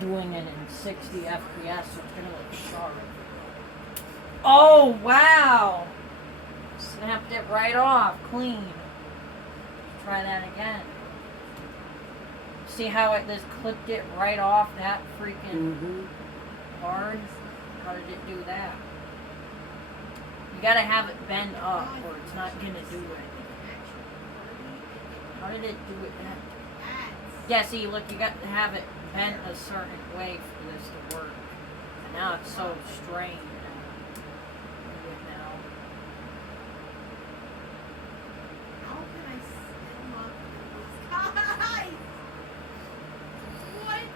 doing it in 60 FPS, so it's gonna look sharp. Oh, wow! Snapped it right off, clean. Try that again. See how it just clipped it right off that freaking hard? How did it do that? You gotta have it bend up or it's not gonna do it. How did it do it then? Yeah, see, look, you got to have it bent a certain way for this to work. And now it's so strained. How can I still not guys? What?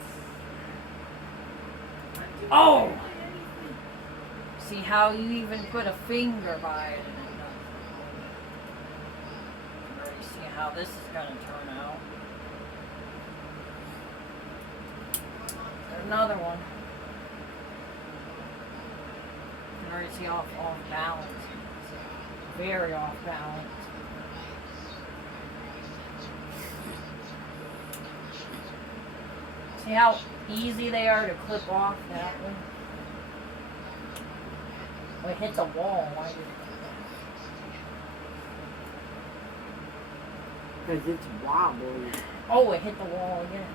Oh! See how you even put a finger by it and it doesn't. Already see how this is gonna turn out. There's another one. You can already see off balance. Very off balance. See how easy they are to clip off that one? Oh, it hit the wall. Why did it do that? Because it's wobbly. Oh, it hit the wall again.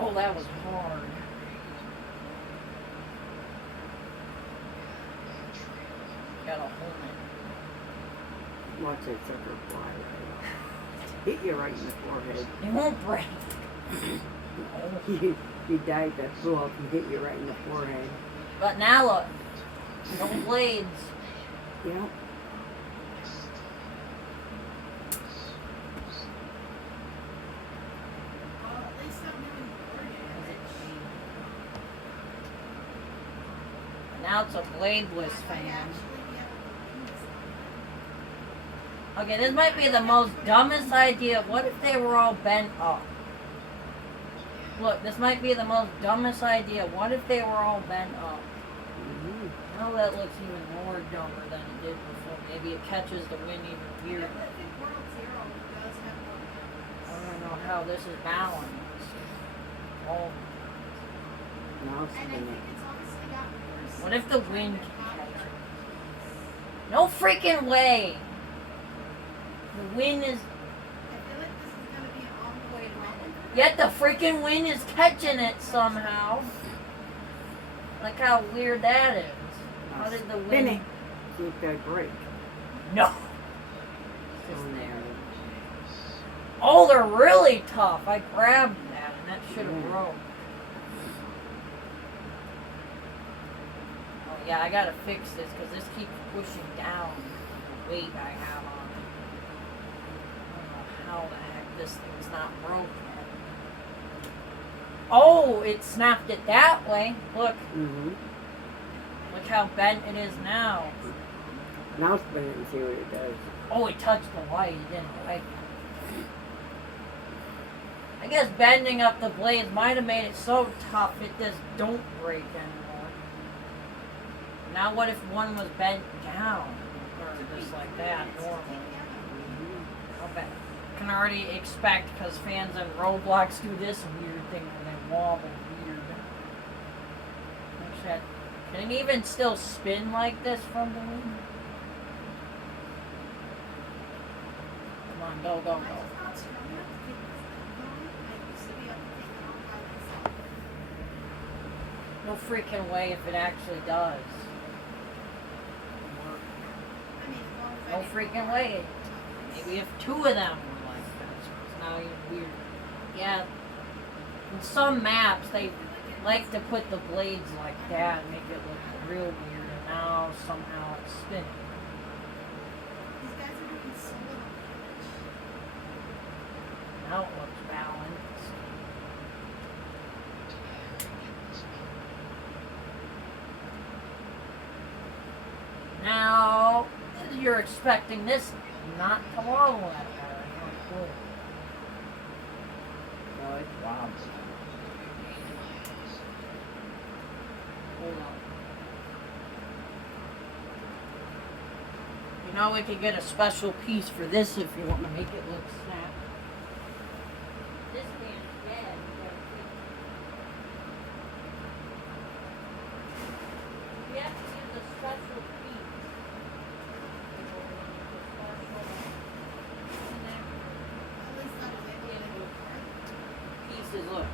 Oh, that was hard. Gotta hold it. Watch that sucker fly right off. Hit you right in the forehead. It won't break. You died, that flew up and hit you right in the forehead. But now look. No blades. Yeah. Well, at least I'm doing Now it's a bladeless fan. Okay, this might be the most dumbest idea. What if they were all bent up? Look, this might be the most dumbest idea. What if they were all bent up? Now that looks even more dumber than it did before. Maybe it catches the wind even weirder. I don't know how this is balanced. Oh, Now it's And I spinning. think it's honestly gotten worse. what if the wind can catch it? No freaking way! The wind is... I feel like this is going to be on the way to Melbourne. Yet the freaking wind is catching it somehow. Look how weird that is. How did the Spin wind... it. See if they break. No. It's just there. Oh, they're really tough. I grabbed that and that should have broke. Oh yeah, I gotta fix this because this keeps pushing down the weight I have on it. I don't know how the heck this thing's not broken. Oh, it snapped it that way. Look, look how bent it is now. Now spin it and see what it does. Oh, it touched the light. It didn't like it. I guess bending up the blades might have made it so tough it just don't break anymore. Now what if one was bent down? Or just like that, normal? I'll bet. I can already expect, because fans in Roblox do this weird thing where they wobble weird. Watch that. Can it even still spin like this from the wind? Come on, go, go, go. No freaking way if it actually does. No freaking way. Maybe if two of them were like this, it's now even weird. Yeah. In some maps, they like to put the blades like that and make it look real weird, and now somehow it's spinning. These guys are doing so little damage. Now it looks balanced. Now, you're expecting this not to wobble that far. No, it's wobbly. Hold on. You know, we could get a special piece for this if you want to make it look snap. This man's dead. You have to use a special piece. At least that was able to Pieces, look.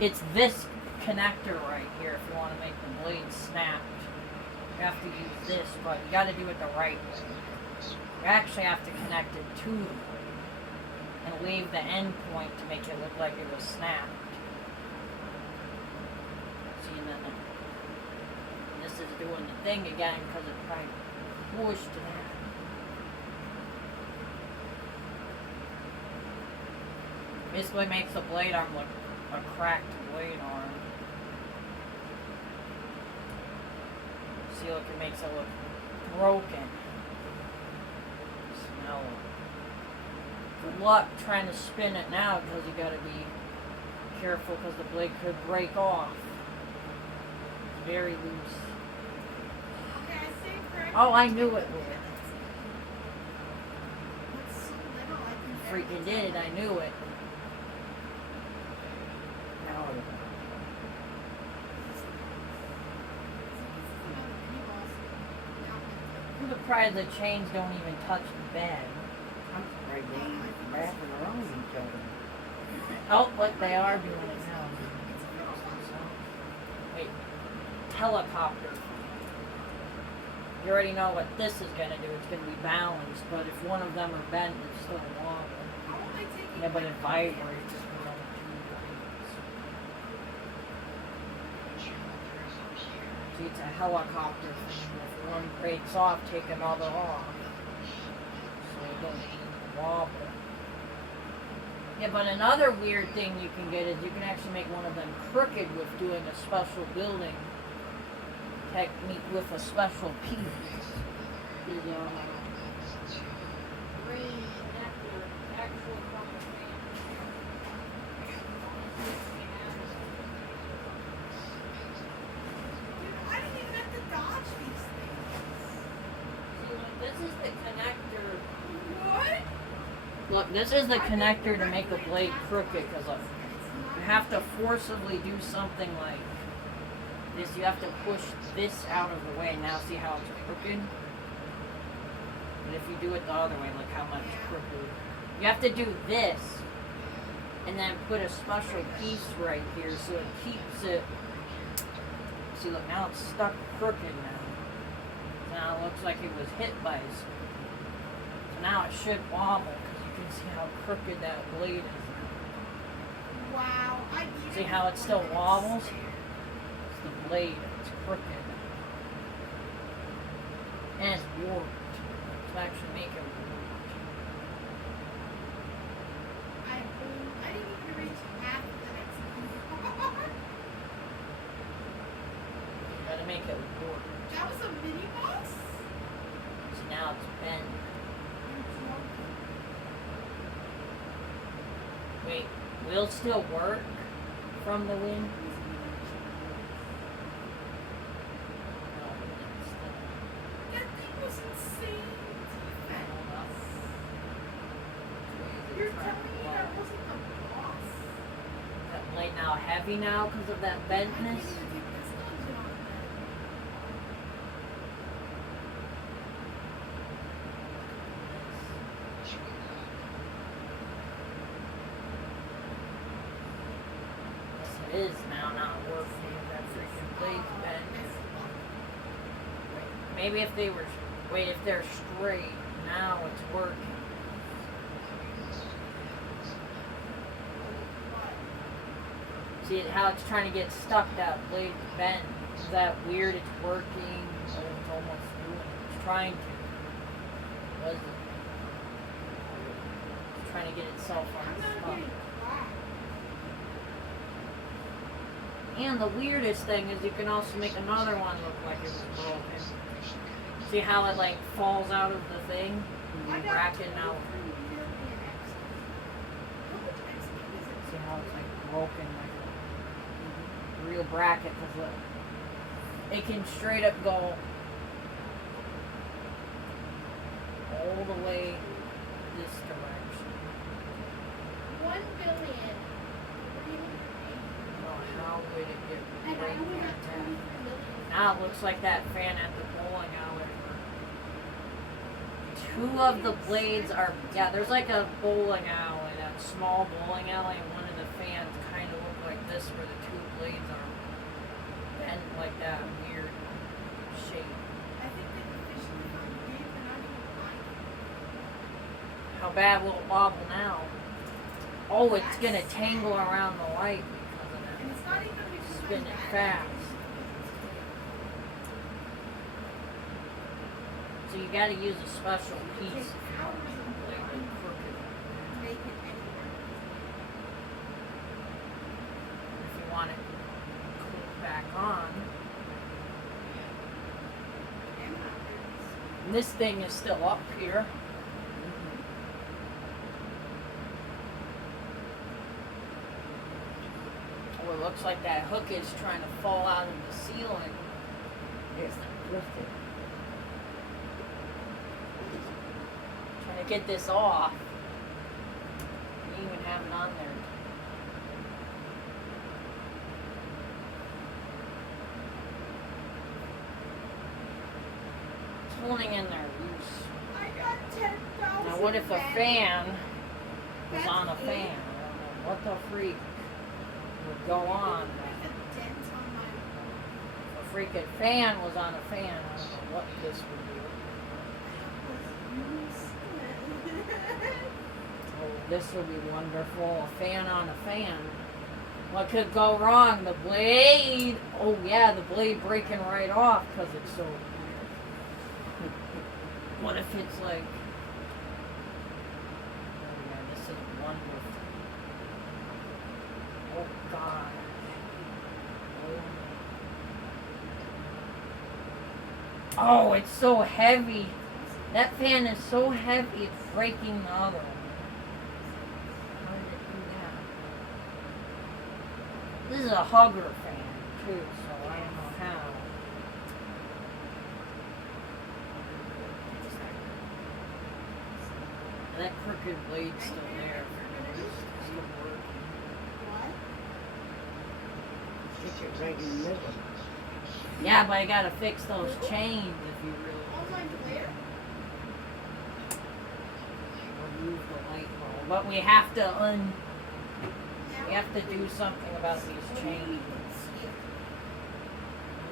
It's this connector right here if you want to make the blade snapped. You have to use this, but you got to do it the right way. You actually have to connect it to the blade and leave the end point to make it look like it was snapped. See, and then this is doing the thing again because it's probably pushed it in. Basically makes the blade arm look a cracked blade arm. See, look, it makes it look broken. Smell it. Good luck trying to spin it now because you gotta be careful because the blade could break off. It's very loose. Okay, I stand corrected. Oh, I knew it would. That's so little, I can Freaking did, I knew it. Now it- I'm surprised the chains don't even touch the bed. I'm surprised they ain't wrapping around each other. Oh, look, they are doing it now. Wait, helicopter. You already know what this is gonna do. It's gonna be balanced, but if one of them are bent, it's still wobble. How am I taking Yeah, but my- it vibrates. If you don't do it. See, it's a helicopter thing. If one breaks off, take another off. So it don't wobble. Yeah, but another weird thing you can get is you can actually make one of them crooked with doing a special building technique with a special piece. Dude, I didn't even have to dodge these things. This is the connector. What? Look, this is the connector to make the blade crooked because look, It's not. you have to forcibly do something like this. You have to push this out of the way. Now see how it's crooked? And if you do it the other way, look how much crooked. You have to do this and then put a special piece right here so it keeps it. See, look, now it's stuck crooked now. Now it looks like it was hit by something. So now it should wobble because you can see how crooked that blade is. Wow. See how it still wobbles? It's the blade, it's crooked. And it's warped. To actually make it warped. I didn't even reach half of the next one. You gotta make it warped. That was a mini boss? So now it's bent. Wait, will it still work from the wind? No, it's still. That thing was insane. You're telling me that wasn't the boss? That blade now heavy now because of that I can't even bentness? take this dungeon on there. Yes, it is now not working if that freaking blade's bent. Maybe if they were, wait, if they're straight, now it's working. See how it's trying to get stuck, that blade bent. Is that weird? It's working. Oh, it's almost doing it. It's trying to. Was it? It's trying to get itself I'm not unstuck. getting black. And the weirdest thing is you can also make another one look like it was broken. See how it like falls out of the thing? I You got rack it now. 23 million XP. How much XP is it? See how it's like broken like a real bracket because look, it can straight up go all the way this direction. One Now it looks like that fan at the bowling alley. Two of the blades are, yeah, there's like a bowling alley, that small bowling alley, and one of the fans kind of look like this, where the two blades are bent like that weird shape. I think they officially found the game, they're not even lying. How bad will it wobble now? Oh, it's gonna tangle around the light because of And that. it's not even because Spin it I'm fast. So you gotta use a special piece if you want to make the blade look crooked. make it anywhere. If you want it clipped back on. And not there. And this thing is still up here. Oh, it looks like that hook is trying to fall out of the ceiling. Yes, lift it. Trying to get this off. You even have it on there. It's holding in there loose. I got 10,000. Now what if a fan was That's on a it? fan? I don't know what the freak would go on. With a dent on my If a freaking fan was on a fan, I don't know what this would do. Oh, this would be wonderful. A fan on a fan. What could go wrong? The blade. Oh yeah, the blade breaking right off because it's so weird. What if it's like? Oh yeah, this is wonderful. Oh God. Oh, it's so heavy. That fan is so heavy, it's breaking the other one. How did it do that? This is a hugger fan, too, so I don't know how. That crooked blade's still there. It's still working. What? Stick it right in the middle. Yeah, but I gotta fix those chains if you really Oh my glare? remove the light bulb. But we have to we have to do something about these chains.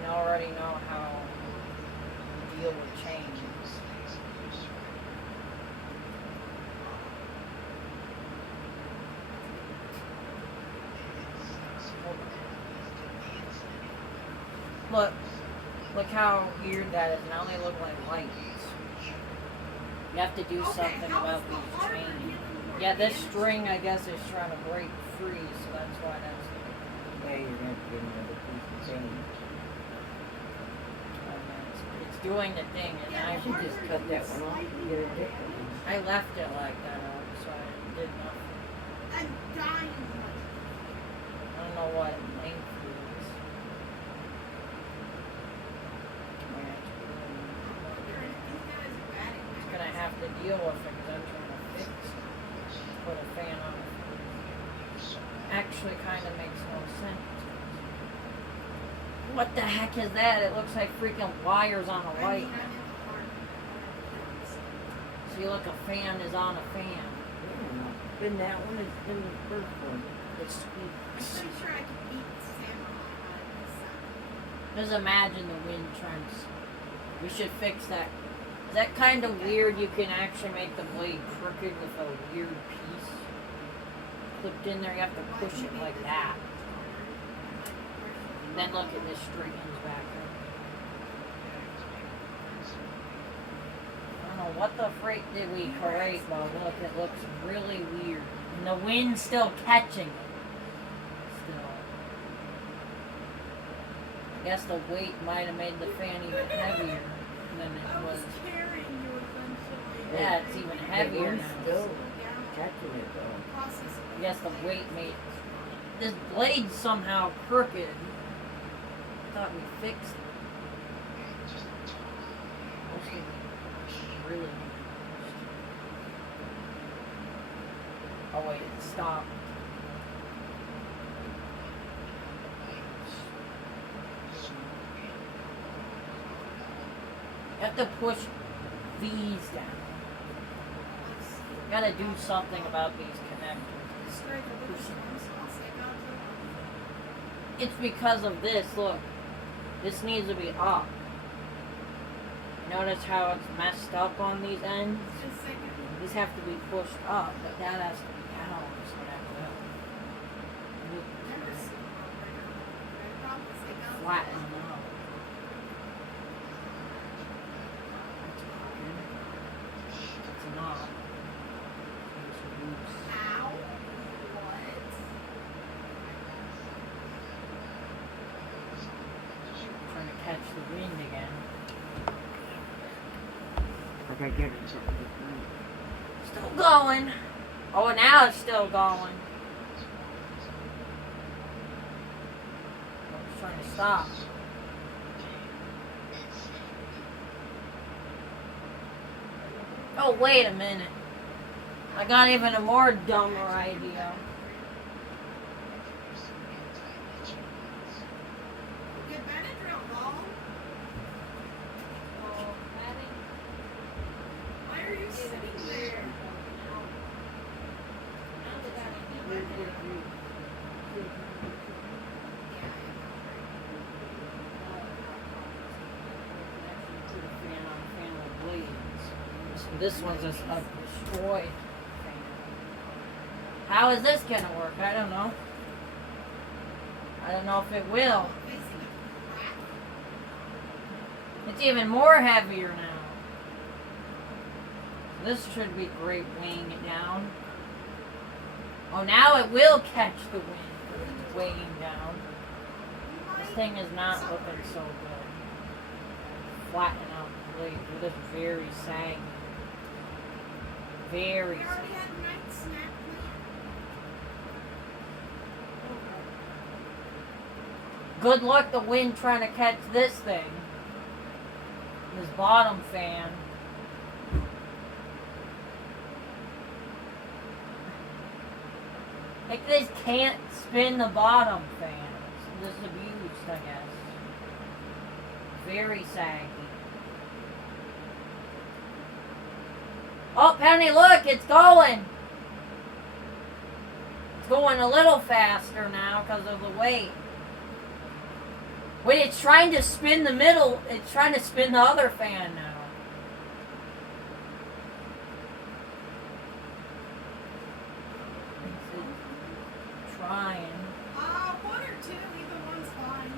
We already know how to deal with chains. Look how weird that is. Now they look like lights. You have to do something about these chains. Yeah, this string, I guess, is trying to break free, so that's why that's. Yeah, you're gonna have to get another piece of chain. It's doing the thing, and I should just cut that one off and get a different one. I left it like that, so I did nothing. I'm dying. I don't know what length it is. It's gonna have to deal with it because I'm trying to fix it. Put a fan on it. Actually, kind of makes no sense. What the heck is that? It looks like freaking wires on a light. See, look, a fan is on a fan. Yeah, been that one, it's been the first one. It squeaks. I'm pretty sure I can beat Samurai out of this sun. Just imagine the wind trying to. We should fix that. Is that kind of weird? You can actually make the blade crooked with a weird piece clipped in there. You have to push it like that. Then look at this straightens back up. I don't know what the freak did we create, but look, it looks really weird. And the wind's still catching it. Still. I guess the weight might have made the fan even heavier than I it was was. carrying you essentially. Yeah, it's even heavier one's now. still Down. catching it though. Process. I guess the weight made this blade somehow crooked. I thought we fixed it. Mostly really. Oh wait, it stopped. You have to push these down. You gotta do something about these connectors. Straight the little storm sauce I got to. It's because of this. Look, this needs to be up. Notice how it's messed up on these ends? Just second. These have to be pushed up, but that has to be down. So that will Never seen one bigger. I probably say no. flatten out. It's not. It's loose. Ow. What? Trying to catch the wind again. Like I get it something different. Still going. Oh, now it's still going. I'm just trying to stop. Oh, wait a minute. I got even a more dumber idea. Did Benadryl long? Why are you sitting there? This one's just a destroyed fan. How is this gonna work? I don't know. I don't know if it will. Facing a crack? It's even more heavier now. This should be great weighing it down. Oh, now it will catch the wind because it's weighing down. This thing is not looking so good. Flatten out the blade. It is very saggy. Very We already saggy. had night snack Good luck the wind trying to catch this thing. This bottom fan. Like they can't spin the bottom fans. This is abused, I guess. Very saggy. Oh, Penny, look, it's going. It's going a little faster now because of the weight. Wait, it's trying to spin the middle. It's trying to spin the other fan now. It's trying. one or two, either one's fine.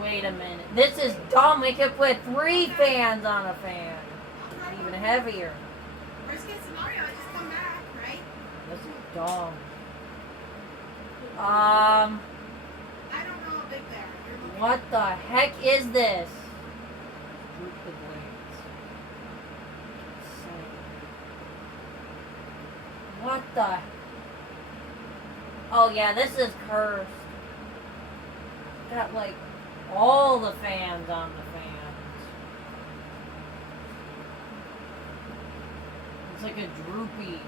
Wait a minute. This is dumb. We could put 3 fans on a fan. I'll try Even one. heavier. Worst case scenario, I just come back, right? This is dumb. I don't know how big they are. You're looking What the heck is this? Group the blades. What the? Oh yeah, this is cursed. Got like all the fans on the fans. It's like a droopy.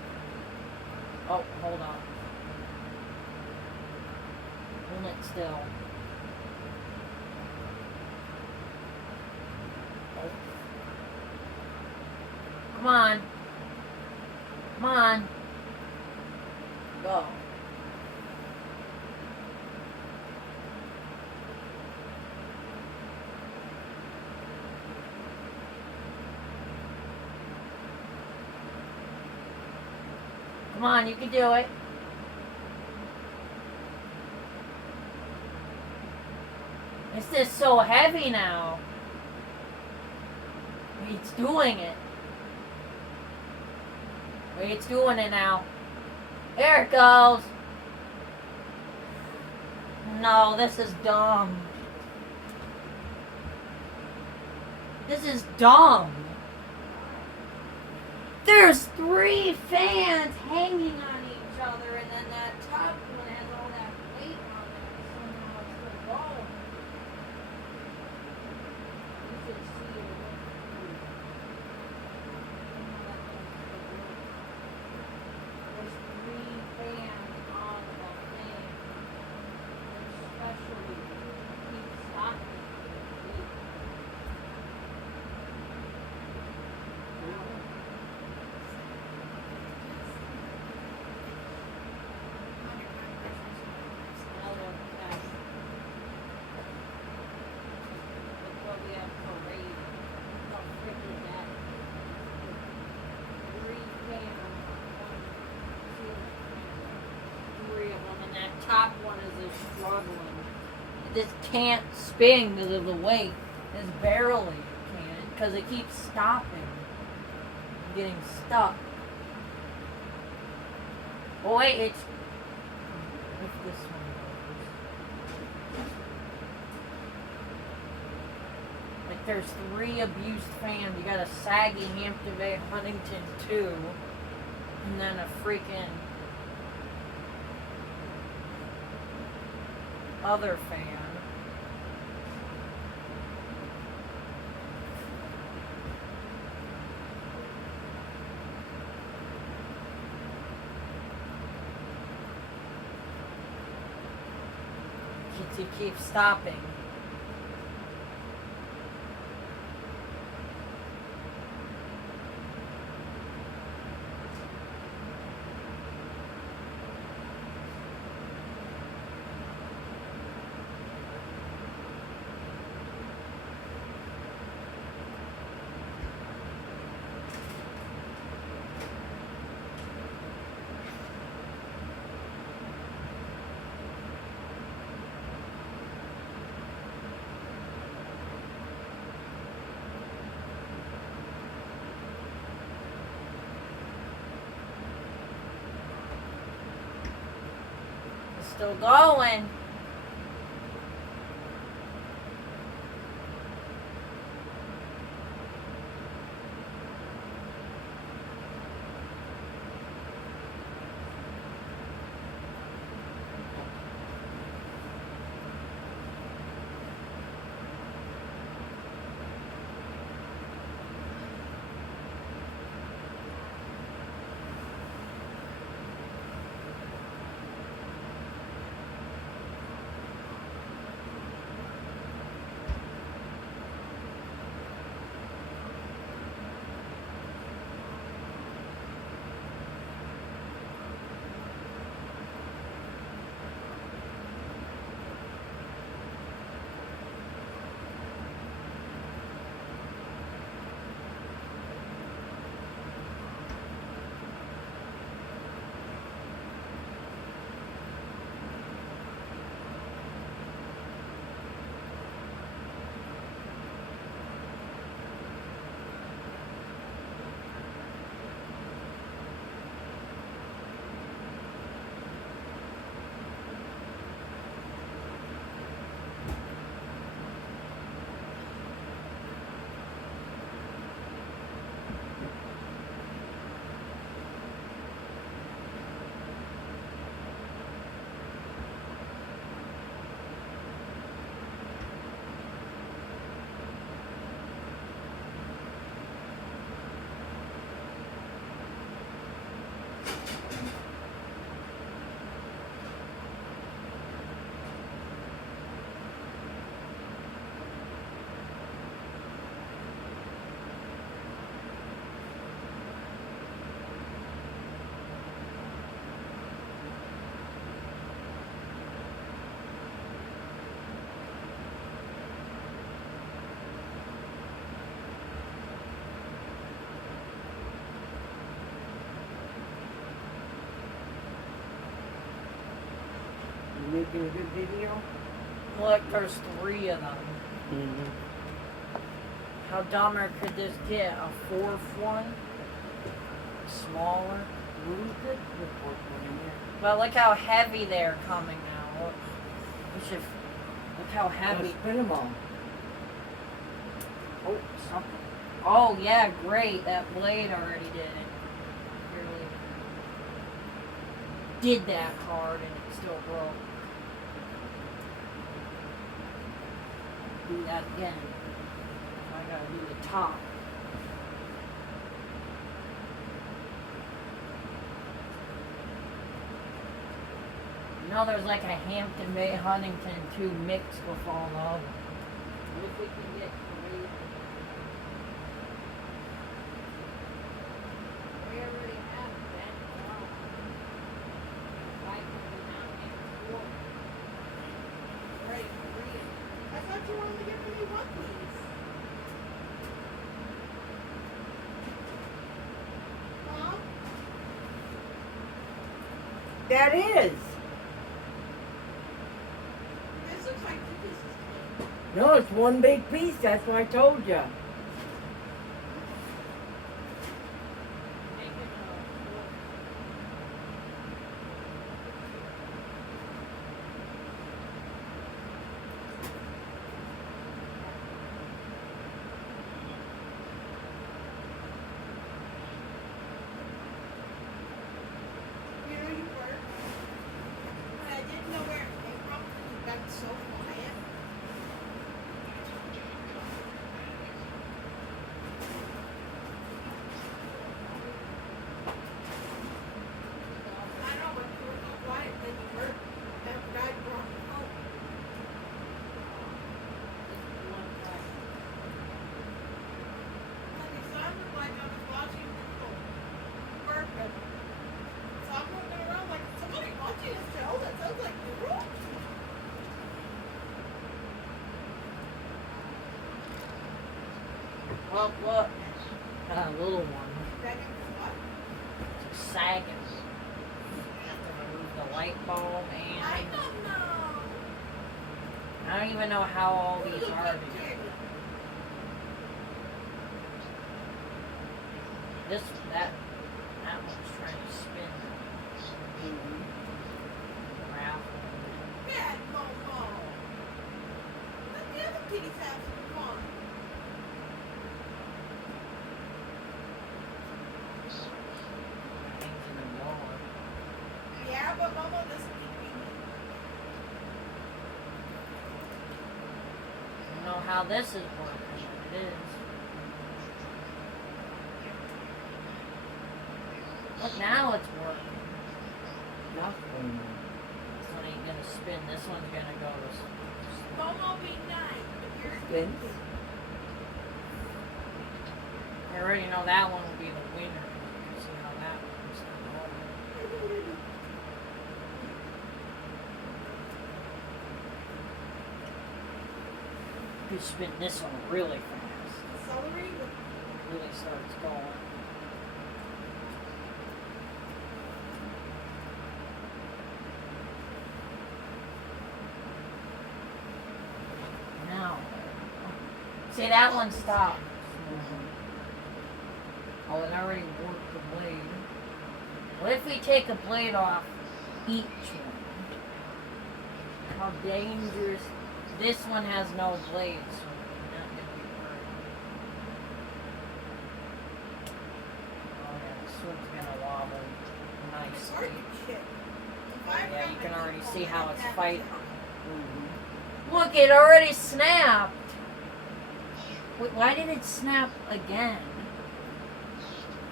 Oh, hold on. Hold it still. Oh. Come on. Come on. Go. Come on, you can do it. It's just so heavy now. It's doing it. It's doing it now. There it goes. No, this is dumb. This is dumb. There's 3 fans hanging on each other, and then that top one has all that weight on it. Somehow it's still going. You should see it. There's 3 fans on the thing. Especially keep stopping. top one is just struggling. It just can't spin because of the weight. It's barely can because it keeps stopping, getting stuck. Oh wait, it's if this one goes. Like there's 3 abused fans. You got a saggy Hampton Bay Huntington 2, and then a freaking other fan. He keeps stopping. Still going. Making a good video. Look, there's 3 of them. Mm-hmm. How dumber could this get? A 4th one? Smaller? Really good. The fourth one in there. But look how heavy they're coming now. Look, we should look how heavy. Spin them all. Oh, something. Oh yeah, great. That blade already did it. Really did that hard and it still broke. Do that again. I gotta do the top. You know, there's like a Hampton Bay Huntington 2 mixed with all of them. What if we can get 3? We already have that. Why can we not get 4? Right, 3. I thought you wanted to get me one piece. Mom? That is. No, it's one big piece. That's what I told you. You know you were. But I didn't know where it came from because you got so quiet. I know, but you were so quiet then you were. That guy brought me home. And it sounded like I was watching people perfect. So I'm looking around like, somebody watching a show that sounds like you. Well, look. Little one. Begging for what? It's sagging. Have to remove the light bulb I and don't know. I don't even know how all these Look are like together. kids. That one's trying to spin the raffle. Bad Momo. Let the other kitties have some fun. Hangs in the wall. Yeah, but Momo doesn't eat me. You know how this is working. It is. Look, now it's working. Nothing. This one ain't gonna spin. This one's gonna go to Momo be nice, but you're Spins. I already know that one will be the winner. You can see how that one's going. You spin this one really fast. celery with Really starts going. Now, see that one stopped. Oh, it already worked the blade. What if we take a blade off each one? How dangerous. This one has no blades, so we're not gonna be worried. Oh yeah, this one's gonna wobble nicely. market shit. If I Yeah, you run can my already people see how like it's that, fighting. Mm-hmm. Look, it already snapped. Wait, why did it snap again?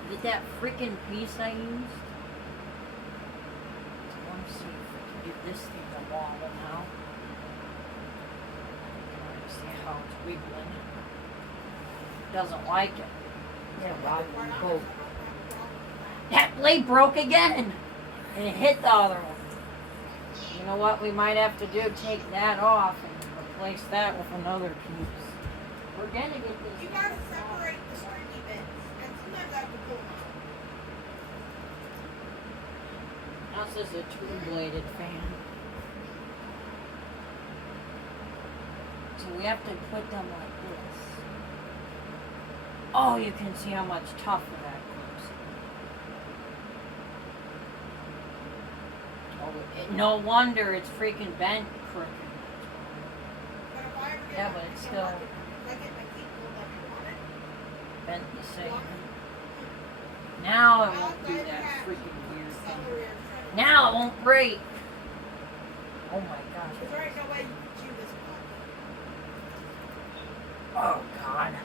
Did that freaking piece I used? Let me see if I can get this thing to wobble now. See how it's wiggling. Doesn't like it. Yeah, To Rob be quite and honest, Coke. I don't have a problem with that. That blade broke again! And it hit the other one. You know what we might have to do? Take that off and replace that with another piece. We're gonna get this. You gotta separate the stringy bits, and sometimes I have to pull them out. This is a two-bladed fan. So we have to put them like this. Oh, you can see how much tougher that goes. Oh, no wonder it's freaking bent crooked. But if I ever get Yeah, my but it's freaking still- market, if I get my teeth pulled like I want it, Bent the same. want Now it I'll won't do either that have freaking weird thing. celery or shredded. Now it won't break. Oh my gosh. Because there ain't no way you can chew this one. Oh God. You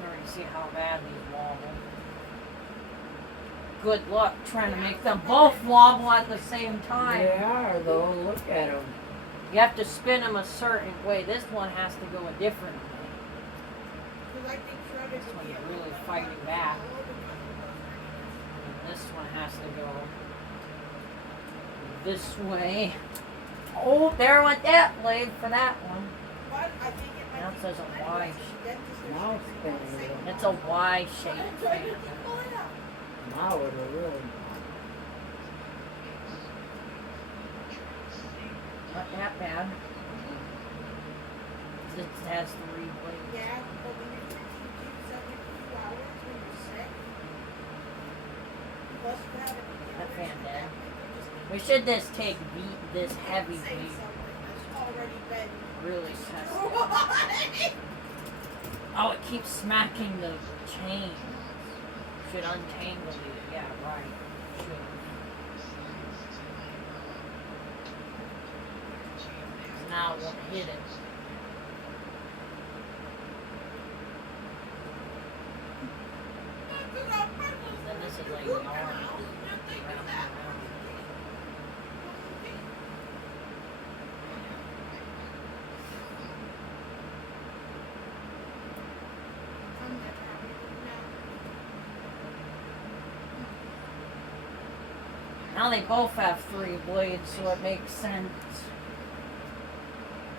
can already see how bad these wobble. Good luck trying to make them both wobble at the same time. They are, though. Look at them. You have to spin them a certain way. This one has to go a different way. Because I think shredded This would be one's a really little bit fighting more back. comfortable. And this one has to go this way. Oh, there went that blade for that one. But I think it might Now be it says a fine Y because the dentist is Now it's usually gonna spinning say again. It's a why. Y-shaped I'm trying to fan. pull it out. Now it'll really. Not that bad. it has 3 blades. Yeah, but when you're 72 hours when you're sick, plus you have it. That fan dead. We should just take this heavy Say beat. something that's already been Really test it. destroyed. Oh, it keeps smacking the chain. Should untangle it. Yeah, right. Should. Now it won't hit it. Then this is like yarn. Round and round. Now they both have 3 blades, so it makes sense.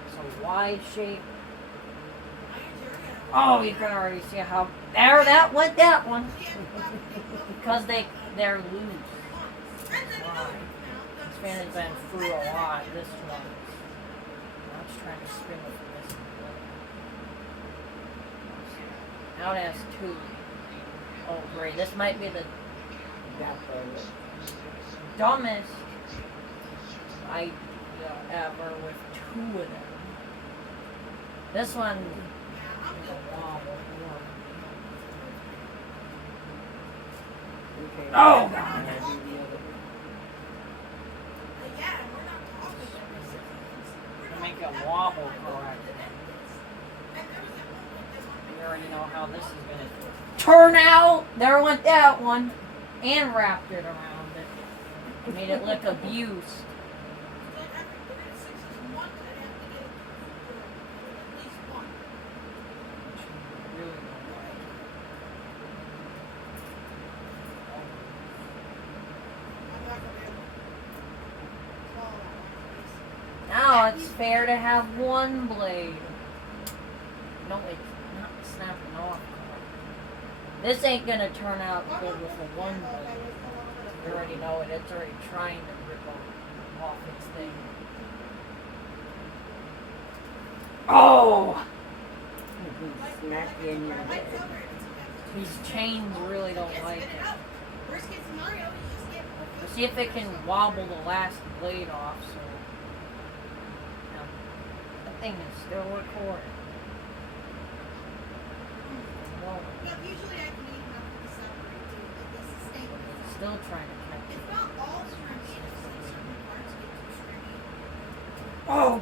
It's a Y shape. Oh, you can already see how there that went that one. Because they're loose. Why? This fan has been through a lot. This one. Now it's trying to spin with this one. Now it has 2. Oh great, this might be the dumbest idea ever with 2 of them. This one is a wobble. Okay. Oh, God. Yeah, do the other one. Yeah, we're not talking every 6 months. To make it wobble correctly. You already know how this is gonna turn out. There went that one. And wrapped it around it. Made it look abused. Really don't like. Now it's fair to have 1 blade. No, it's not snapping off. This ain't gonna turn out good with a 1 blade. You already know it. It's already trying to rip off its thing. Oh! Smack you in your head. These chains really don't like it. Worst case scenario, you just get Let's see if it can wobble the last blade off. So, now, that thing is still recording. Whoa. But usually I can eat enough to separate too. Like the sustainable. Still trying to catch it. It's not all stringy, it's like certain parts get too stringy. Oh!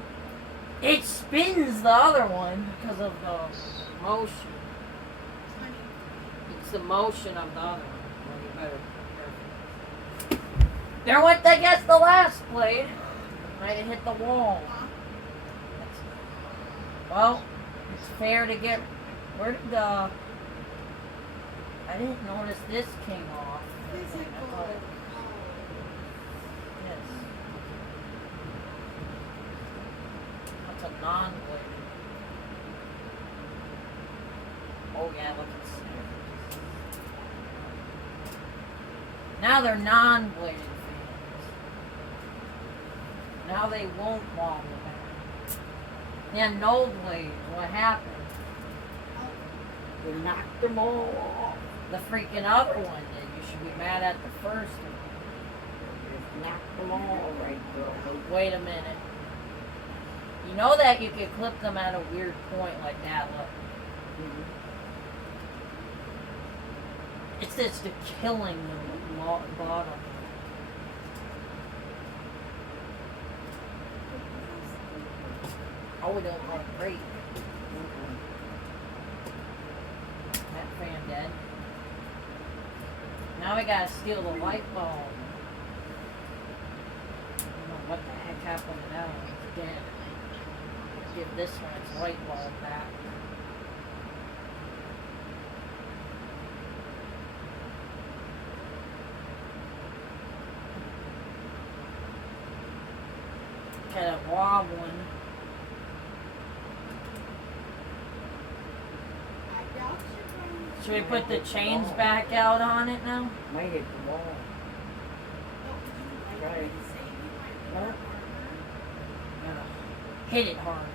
It spins the other one because of the motion. It's the motion of the other one. Well, you better be careful. There went, I guess, the last blade. Might have hit the wall. Well, it's fair to get. Where did the. I didn't notice this came off. I thought it. Yes. That's a non-blade. Oh yeah, look at this. Now they're non-bladed fans. Now they won't wobble back. Yeah, no blade. What happened? You knocked them all off. The freaking other one did. You should be mad at the first one. Just knocked them all right, girl. Wait a minute. You know that you can clip them at a weird point like that. Look. Mhm. It's just the killing the bottom. Oh, we don't want to break. Mhm. That fan dead. Now we gotta steal the light bulb. I don't know what the heck happened to that one. It's dead. Give this one its light bulb back. Got a wobbling. I doubt you're going to. Should we put the chains back out on it now? Might hit the wall. Right. Gotta hit it hard enough.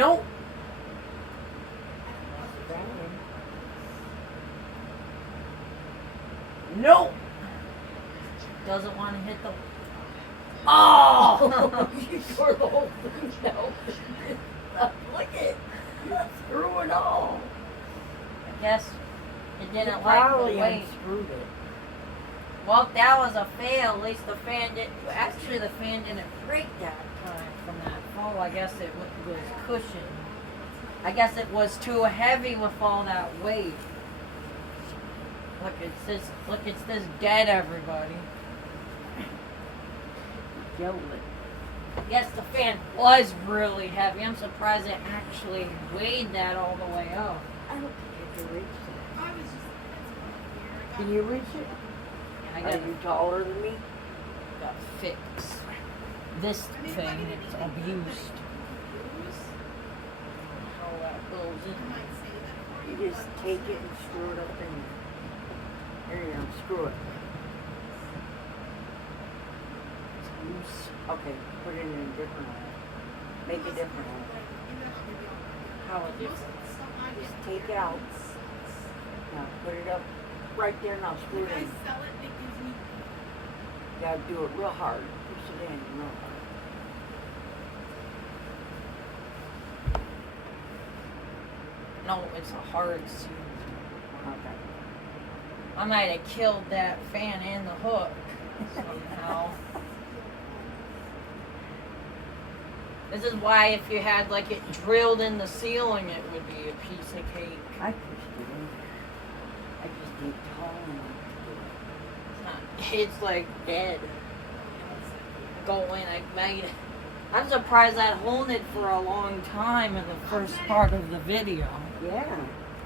Nope. Nope. Doesn't want to hit the. Oh! You tore the whole thing out. Look it. Screw it all. I guess it didn't You like probably the weight. unscrewed it. Well, that was a fail. At least the fan didn't. Actually, the fan didn't break that time from that fall. I guess it was cushioned. I guess it was too heavy with all that weight. Look, it's this dead, everybody. Killed it. Yes, the fan was really heavy. I'm surprised it actually weighed that all the way up. I don't think you can reach it. I was just, it's Can you reach it? I Are gotta, you taller than me? gotta fix this thing. It's abused. How that goes in. You just take it and screw it up in there. There you go, screw it. It's loose. Okay, put it in a different one. Make a different one. How it different. Just take it out. Now put it up right there. Now screw it I in. sell it, it gives me. You gotta do it real hard. Push it in real hard. No, it's a hard suit. Okay. I might have killed that fan and the hook somehow. This is why if you had like it drilled in the ceiling, it would be a piece of cake. I pushed it in. I just did tall enough to do it. It's not. It's like dead. Going. I'm surprised that holding it for a long time in the first part of the video. Yeah.